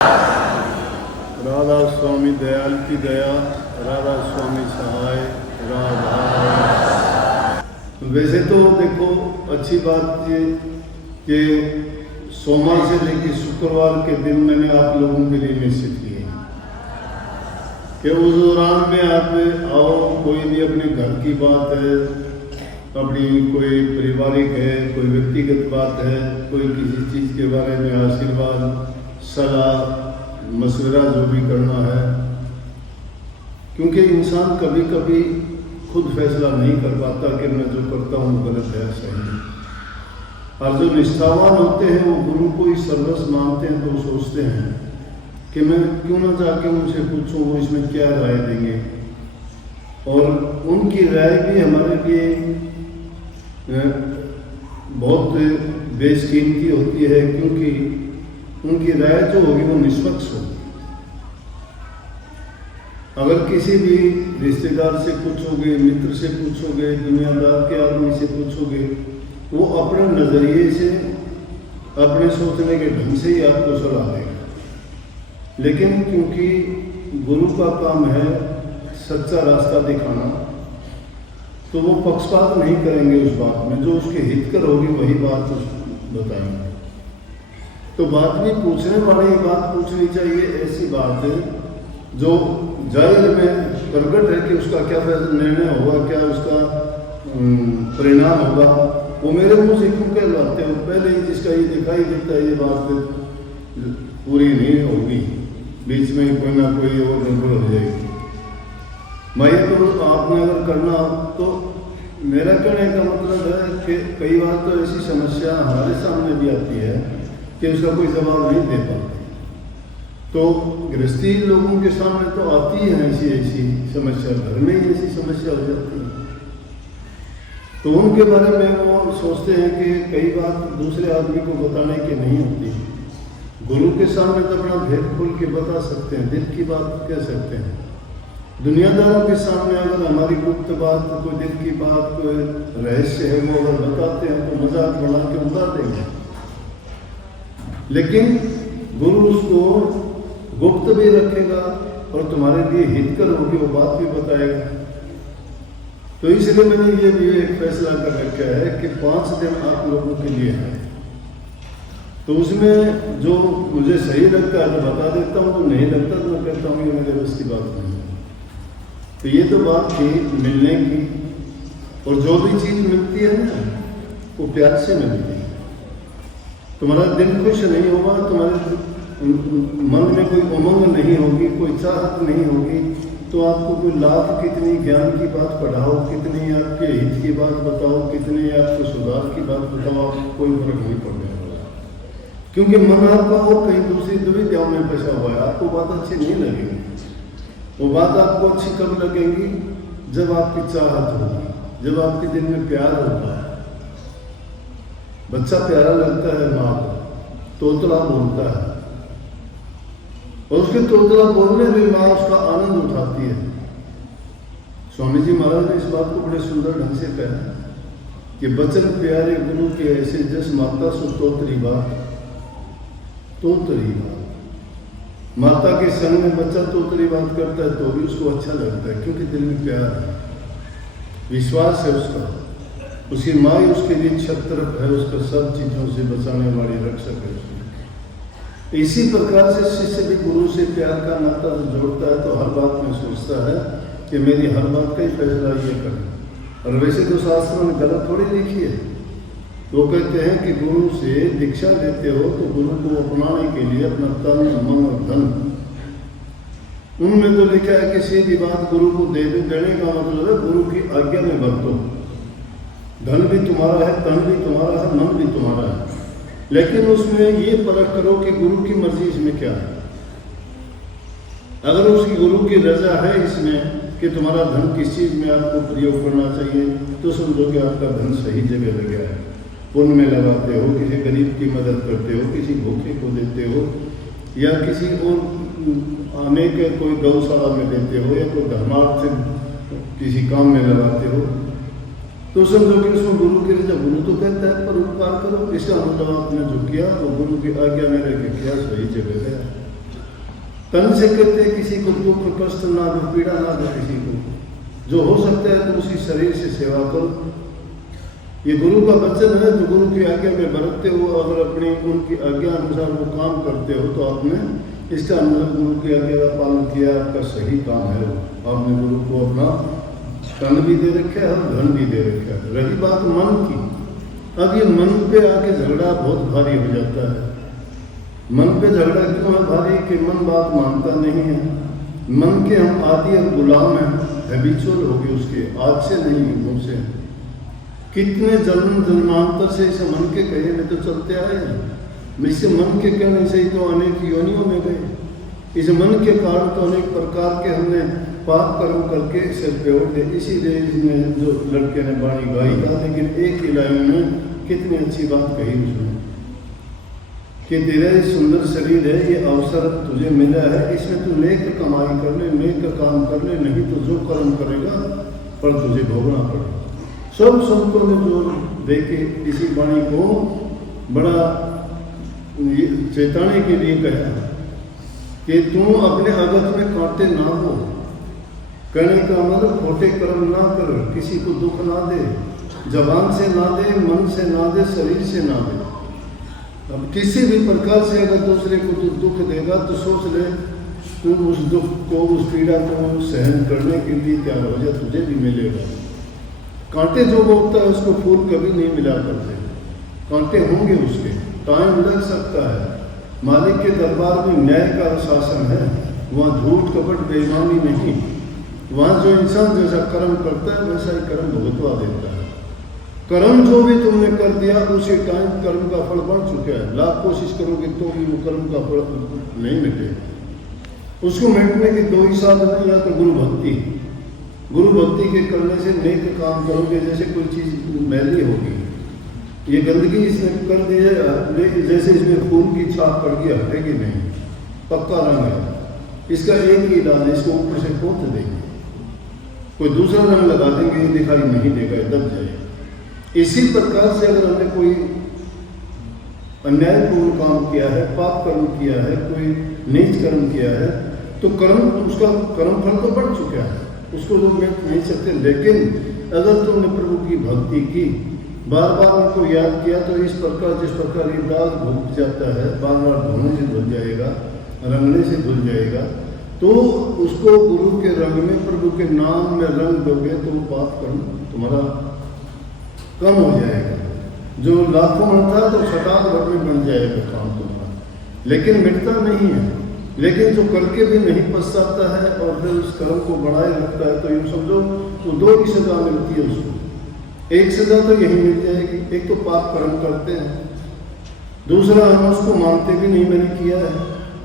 राधा स्वामी दयाल की दया, राधा स्वामी सहाय, राधा। वैसे तो देखो अच्छी बात ये कि सोमवार से लेकर शुक्रवार के दिन मैंने आप लोगों के लिए निश्चित किए कि उस दौरान में आप आओ, कोई भी अपने घर की बात है, अपनी कोई पारिवारिक है, कोई व्यक्तिगत बात है, कोई किसी चीज़ के बारे में आशीर्वाद, सलाह, मशवरा जो भी करना है, क्योंकि इंसान कभी कभी खुद फैसला नहीं कर पाता कि मैं जो करता हूँ गलत है सही है। और जो निष्ठावान होते हैं वो गुरु को ही सर्वस्व मानते हैं, तो सोचते हैं कि मैं क्यों ना जाके उनसे पूछूं वो इसमें क्या राय देंगे। और उनकी राय भी हमारे लिए बहुत बेशकीमती होती है, क्योंकि उनकी राय जो होगी वो निष्पक्ष होगी। अगर किसी भी रिश्तेदार से पूछोगे, मित्र से पूछोगे, दुनियादार के आदमी से पूछोगे, वो अपने नज़रिए से, अपने सोचने के ढंग से ही आपको सलाह देगा। लेकिन क्योंकि गुरु का काम है सच्चा रास्ता दिखाना, तो वो पक्षपात नहीं करेंगे उस बात में, जो उसके हितकर होगी वही बात बताएंगे। तो बात भी पूछने वाली बात पूछनी चाहिए, ऐसी बात है जो जाहिर में प्रकट है कि उसका क्या निर्णय होगा, क्या उसका परिणाम होगा, वो मेरे मुंह से क्यों कहलाते हो। पहले ही जिसका ये दिखाई देता है ये बात पूरी नहीं होगी, बीच में कोई ना कोई और गड़बड़ हो जाएगी। मैं तो आपने अगर करना, तो मेरा कहने का मतलब है कि कई बार तो ऐसी समस्या हमारे सामने भी आती है कि उसका कोई जवाब नहीं दे पाते। तो गृहस्थी लोगों के सामने तो आती है ऐसी समस्या, घर में ही ऐसी समस्या हो जाती है। तो उनके बारे में वो सोचते हैं कि कई बात दूसरे आदमी को बताने की नहीं होती। गुरु के सामने तो अपना भेद खोल के बता सकते हैं, दिल की बात कह सकते हैं। दुनियादारों के सामने अगर हमारी गुप्त बात, कोई दिल की बात, कोई रहस्य है, वो अगर बताते हैं तो मजाक बना के उड़ा देंगे। लेकिन गुरु उसको गुप्त भी रखेगा और तुम्हारे लिए हितकर होगी वो बात भी बताएगा। तो इसलिए मैंने ये भी एक फैसला कर रखा है कि 5 दिन आप लोगों के लिए है। तो उसमें जो मुझे सही लगता है तो बता देता हूँ, तो नहीं लगता तो मैं कहता हूँ ये मेरे बस की बात नहीं है। तो ये तो बात थी मिलने की, और जो भी चीज़ मिलती है ना वो प्यार से मिलती है। तुम्हारा दिल खुश नहीं होगा, तुम्हारे मन में कोई उमंग नहीं होगी, कोई चाहत नहीं होगी, तो आपको कोई लाभ, कितनी ज्ञान की बात पढ़ाओ, कितनी आपके हित की बात बताओ, कितनी आपको सुधार की बात बताओ, आपको कोई फर्क नहीं पड़ने वाला। क्योंकि मन आपका और कहीं दूसरी दुविधाओं में फंसा हुआ है, आपको बात अच्छी नहीं लगेगी। वो बात आपको अच्छी कब लगेगी? जब आपकी चाहत होगी, जब आपके दिल में प्यार होगा। बच्चा प्यारा लगता है माँ को, तोतला बोलता है, और उसके तोतला बोलने में माँ उसका आनंद उठाती है। स्वामी जी महाराज ने इस बात को बड़े सुंदर ढंग से कहा कि बचन प्यारे गुरु के ऐसे जस माता सो तोतरी बात, तोतरी बात। माता के संग में बच्चा तोतरी बात करता है तो भी उसको अच्छा लगता है, क्योंकि दिल में प्यार है, विश्वास है उसका। उसकी माँ ही उसके लिए छत्र है, उसको सब चीज़ों से बचाने वाली रक्षक है। इसी प्रकार से शिष्य भी गुरु से प्यार का नाता जोड़ता है, तो हर बात में सोचता है कि मेरी हर बात का ही फैसला ये करें। और वैसे तो शास्त्रों में गलत थोड़ी लिखी है। वो कहते हैं कि गुरु से दीक्षा लेते हो तो गुरु को अपनाने के लिए अपना तन, मन और धन, उनमें तो लिखा है कि सीधी बात गुरु को देने का मतलब है गुरु की आज्ञा में बरतो। धन भी तुम्हारा है, तन भी तुम्हारा है, मन भी तुम्हारा है, लेकिन उसमें ये परख करो कि गुरु की मर्जी इसमें क्या है। अगर उसकी गुरु की रजा है इसमें कि तुम्हारा धन किस चीज़ में आपको प्रयोग करना चाहिए, तो समझो कि आपका धन सही जगह लगा है। पुण्य में लगाते हो, किसी गरीब की मदद करते हो, किसी भूखे को देते हो, या किसी और अनेक कोई गौशाला में देते हो, या कोई धर्मार्थ किसी काम में लगाते हो, तो समझो कि उसमें गुरु की रजा। गुरु तो कहता है पर उपकार करो, इसका मतलब आपने जो किया वो गुरु की आज्ञा में रह के किया, सही जगह गया। तन से कहते हैं किसी को दुख कष्ट ना दो, पीड़ा ना दो किसी को, जो हो सकता है तो उसकी शरीर से सेवा करो। ये गुरु का वचन है, जो गुरु की आज्ञा में बरतते हो, अगर अपनी उनकी आज्ञा अनुसार वो काम करते हो तो आपने इसका मतलब गुरु की आज्ञा का पालन किया, आपका सही काम है। आपने गुरु को अपना तन भी दे रखा है और धन भी दे रखा है। रही बात मन की, अब ये मन पे आके झगड़ा बहुत भारी हो जाता है। मन पे झगड़ा क्यों है भारी कि मन बात मानता नहीं है। मन के हम आदि और गुलाम हैं, हैबिचुअल हो गए उसके, आज से नहीं मुझसे। कितने जन्म जन्मांतर से इस मन के कहे में तो चलते आए हैं। इस मन के कहने से ही तो अनेक योनियों में गए। इस मन के कारण तो अनेक प्रकार के हमने पाप कर्म करके सिर पे उठे। इसीलिए इसमें जो लड़के ने बाणी गाई था, लेकिन एक ही लाइन में कितनी अच्छी बात कही उसने कि तेरा सुंदर शरीर है, ये अवसर तुझे मिला है, इसमें तू नेक कमाई कर ले, नेक काम कर ले, नहीं तो जो कर्म करेगा पर तुझे भोगना पड़ेगा। सब संतों ने जोर देके इसी वाणी को बड़ा चेताने के लिए कहा कि तू अपने अगत में कांटे ना हो। कहने का मतलब खोटे कर्म ना कर, किसी को दुख ना दे, जबान से ना दे, मन से ना दे, शरीर से ना दे। अब किसी भी प्रकार से अगर दूसरे को तू दुख देगा तो सोच ले तू उस दुख को, उस पीड़ा को सहन करने के लिए तैयार हो जा, तुझे भी मिलेगा। कांटे जो बोलता है उसको फूल कभी नहीं मिला करते, कांटे होंगे उसके, टाइम लग सकता है। मालिक के दरबार में न्याय का शासन है, वहाँ झूठ कपट बेईमानी नहीं। वहाँ जो इंसान जैसा कर्म करता है वैसा ही कर्म भुगतवा देता है। कर्म जो भी तुमने कर दिया उसी टाइम कर्म का फल बढ़ चुका है। लाख कोशिश करोगे तो भी वो कर्म का फल नहीं मिटेगा। उसको मिटने के दो ही साधन है, या तो गुरु भक्ति, गुरु भक्ति के करने से नेक काम करोगे। जैसे कोई चीज़ मैली होगी, ये गंदगी इसने कर दी है, जैसे इसमें खून की छाप पड़ गई, हटेगी नहीं, पक्का रंग है। इसका एक ही इलाज है, इसको ऊपर से पोत देंगे, कोई दूसरा रंग लगा देंगे, ये दिखाई नहीं देगा, दब जाएगा। इसी प्रकार से अगर हमने कोई अन्यायपूर्ण काम किया है, पाप कर्म किया है, कोई नीच कर्म किया है, तो कर्म, उसका कर्म फल तो बढ़ चुका है, उसको लोग मिट नहीं सकते। लेकिन अगर तुमने प्रभु की भक्ति की, बार बार उनको याद किया, तो इस प्रकार जिस प्रकार ये दाग भूख जाता है, बार बार धोने से धुल जाएगा, रंगने से धुल जाएगा, तो उसको गुरु के रंग में, प्रभु के नाम में रंग दोगे तो वो पाप कर्म तुम्हारा कम हो जाएगा। जो लाखों में था तो शताब्द भर में बन जाएगा काम तुम्हारा, लेकिन मिटता नहीं है। लेकिन जो करके भी नहीं पछताता है और फिर उस कर्म को बढ़ाए रखता है, तो यूँ समझो तो दो ही सजा मिलती है उसको। एक सजा तो यही मिल जाएगी, एक तो पाप कर्म करते हैं, दूसरा हम उसको मानते भी नहीं मैंने किया है,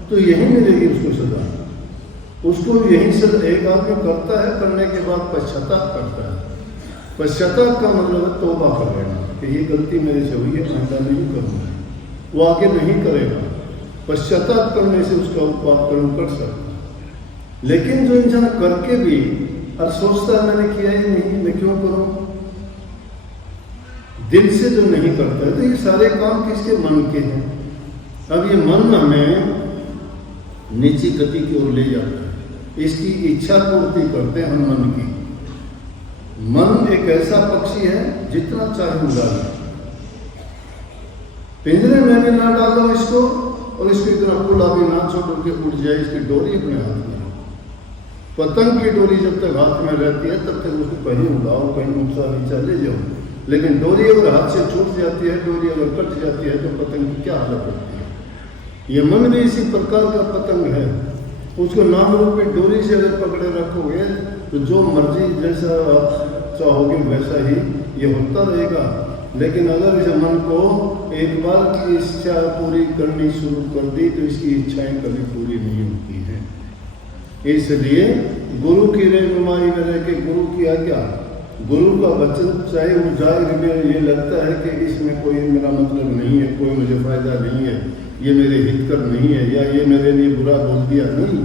तो यही मिलेगी उसको सजा। उसको यही सजा एक आदमी करता है, करने के बाद पश्चाताप करता है। पश्चाताप का मतलब है तौबा कर लेना कि ये गलती मेरे से हुई है, आइंदा नहीं करूँगा, वो आगे नहीं करेगा। पश्चाताप करने से उसका पाप कर्म कर सकता है। लेकिन जो इंसान करके भी और सोचता है मैंने किया ही नहीं, मैं क्यों करूँ, दिल से जो नहीं करता है, तो ये सारे काम किसके, मन के हैं। अब ये मन हमें नीची गति की ओर ले जाता है, इसकी इच्छा पूर्ति करते हैं हम मन की। मन एक ऐसा पक्षी है जितना चाहे उड़ा लो, पिंजरे में भी ना डालो इसको, और इसको इतना खुला भी ना छोड़ो कि उड़ जाए, इसकी डोरी अपने हाथ में। पतंग की डोरी जब तक हाथ में रहती है तब तक उसको कहीं उड़ाओ, कहीं ऊंचा नीचा ले जाओ, लेकिन डोरी अगर हाथ से छूट जाती है, डोरी अगर कट जाती है, तो पतंग की क्या हालत होती है। ये मन भी इसी प्रकार का पतंग है, उसको नाम रूप में डोरी से अगर पकड़े रखोगे तो जो मर्जी जैसा आप चाहोगे वैसा ही ये होता रहेगा। लेकिन अगर इस मन को एक बार की इच्छा पूरी करनी शुरू कर दी तो इसकी इच्छाएं कभी पूरी नहीं होती हैं। इसलिए गुरु की रहनुमाई में रह के, गुरु की आज्ञा, गुरु का वचन, चाहे वो जाहिर में ये लगता है कि इसमें कोई मेरा मतलब नहीं है, कोई मुझे फायदा नहीं है, ये मेरे हितकर नहीं है, या ये मेरे लिए बुरा बोल दिया, नहीं,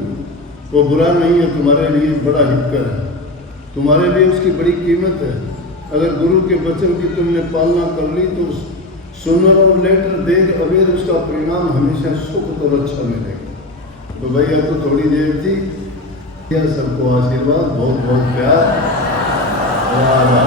वो बुरा नहीं है, तुम्हारे लिए बड़ा हितकर है, तुम्हारे लिए उसकी बड़ी कीमत है। अगर गुरु के वचन की तुमने पालना कर ली तो सुनर और लेटर देर अबेर उसका परिणाम हमेशा सुख और अच्छा मिलेगा। तो भैया तो थोड़ी देर थी। सबको आशीर्वाद, बहुत बहुत प्यार। वाह वाह।